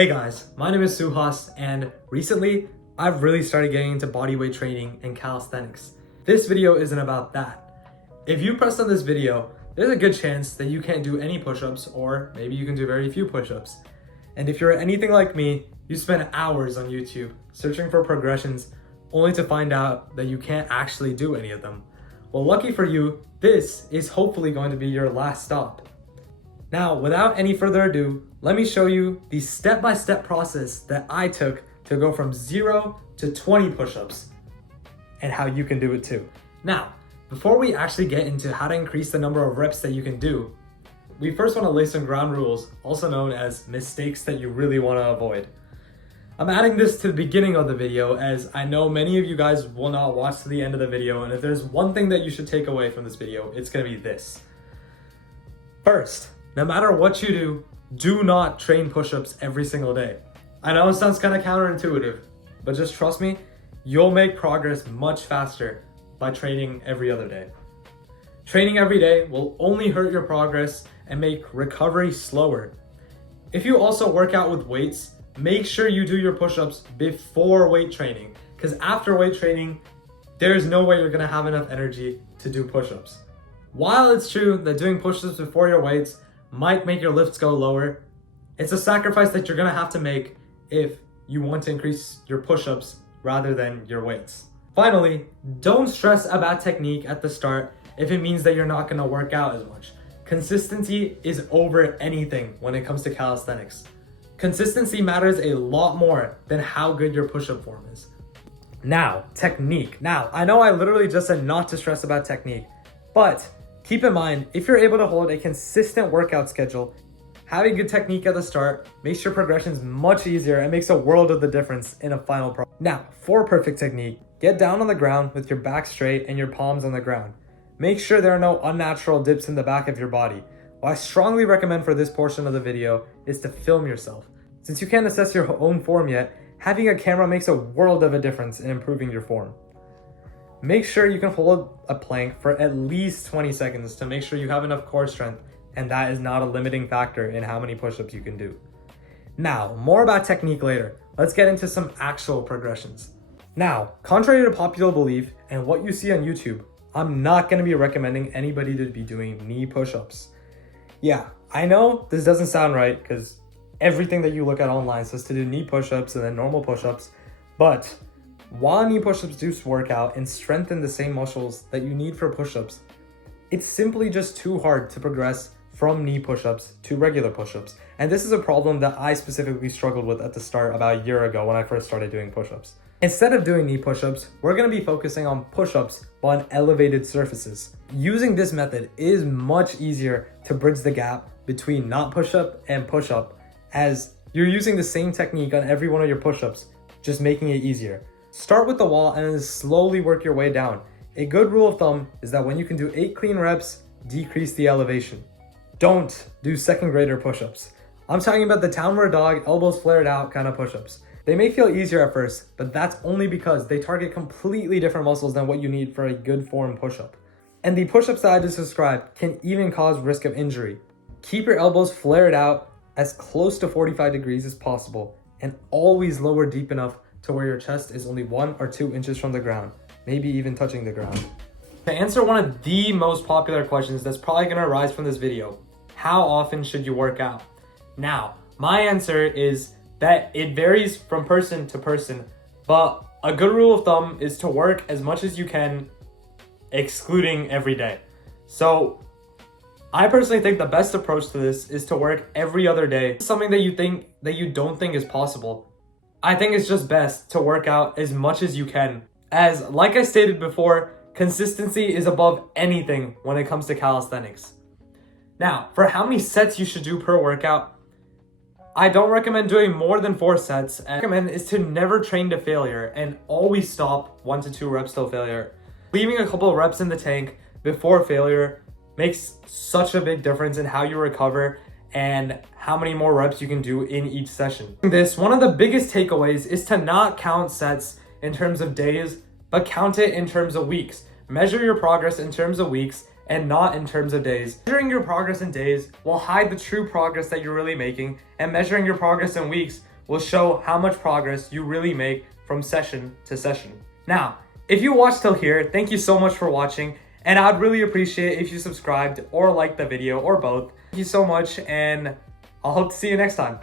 Hey guys, my name is Suhas, and recently I've really started getting into bodyweight training and calisthenics. This video isn't about that. If you pressed on this video, there's a good chance that you can't do any push-ups, or maybe you can do very few push-ups. And if you're anything like me, you spend hours on YouTube searching for progressions only to find out that you can't actually do any of them. Well, lucky for you, this is hopefully going to be your last stop. Now, without any further ado, let me show you the step-by-step process that I took to go from 0 to 20 push-ups and how you can do it too. Now, before we actually get into how to increase the number of reps that you can do, we first want to lay some ground rules, also known as mistakes that you really want to avoid. I'm adding this to the beginning of the video as I know many of you guys will not watch to the end of the video, and if there's one thing that you should take away from this video, it's going to be this. First, no matter what you do not train push-ups every single day. I know it sounds kind of counterintuitive, but just trust me, you'll make progress much faster by training every other day. Training every day will only hurt your progress and make recovery slower. If you also work out with weights, make sure you do your push-ups before weight training, because after weight training, there's no way you're gonna have enough energy to do push-ups. While it's true that doing push-ups before your weights might make your lifts go lower, it's a sacrifice that you're gonna have to make if you want to increase your push-ups rather than your weights. Finally, don't stress about technique at the start if it means that you're not gonna work out as much. Consistency is over anything when it comes to calisthenics. Consistency matters a lot more than how good your push-up form is. Now, technique. Now, I know I literally just said not to stress about technique, but keep in mind, if you're able to hold a consistent workout schedule, having good technique at the start makes your progressions much easier and makes a world of the difference in a final product. Now, for perfect technique, get down on the ground with your back straight and your palms on the ground. Make sure there are no unnatural dips in the back of your body. What I strongly recommend for this portion of the video is to film yourself. Since you can't assess your own form yet, having a camera makes a world of a difference in improving your form. Make sure you can hold a plank for at least 20 seconds to make sure you have enough core strength, and that is not a limiting factor in how many push-ups you can do. Now, more about technique later. Let's get into some actual progressions. Now, contrary to popular belief and what you see on YouTube, I'm not going to be recommending anybody to be doing knee push-ups. Yeah, I know this doesn't sound right because everything that you look at online says to do knee push-ups and then normal push-ups, but while knee push-ups do work out and strengthen the same muscles that you need for push-ups, it's simply just too hard to progress from knee push-ups to regular push-ups. And this is a problem that I specifically struggled with at the start about a year ago when I first started doing push-ups. Instead of doing knee push-ups, we're going to be focusing on push-ups on elevated surfaces. Using this method is much easier to bridge the gap between not push-up and push-up, as you're using the same technique on every one of your push-ups, just making it easier. Start with the wall and then slowly work your way down. A good rule of thumb is that when you can do 8 clean reps, decrease the elevation. Don't do second grader push-ups. I'm talking about the downward dog, elbows flared out kind of push-ups. They may feel easier at first, but that's only because they target completely different muscles than what you need for a good form push-up. And the push-ups that I just described can even cause risk of injury. Keep your elbows flared out as close to 45 degrees as possible, and always lower deep enough to where your chest is only 1 or 2 inches from the ground, maybe even touching the ground. To answer one of the most popular questions that's probably going to arise from this video, how often should you work out? Now, my answer is that it varies from person to person, but a good rule of thumb is to work as much as you can, excluding every day. So I personally think the best approach to this is to work every other day. Something that you don't think is possible. I think it's just best to work out as much as you can, as like I stated before, consistency is above anything when it comes to calisthenics. Now, for how many sets you should do per workout, I don't recommend doing more than 4 sets. I recommend is to never train to failure and always stop 1 to 2 reps till failure. Leaving a couple of reps in the tank before failure makes such a big difference in how you recover and how many more reps you can do in each session. One of the biggest takeaways is to not count sets in terms of days, but count it in terms of weeks. Measure your progress in terms of weeks and not in terms of days. Measuring your progress in days will hide the true progress that you're really making, and measuring your progress in weeks will show how much progress you really make from session to session. Now, if you watched till here, thank you so much for watching, and I'd really appreciate if you subscribed or liked the video or both. Thank you so much, and I'll hope to see you next time.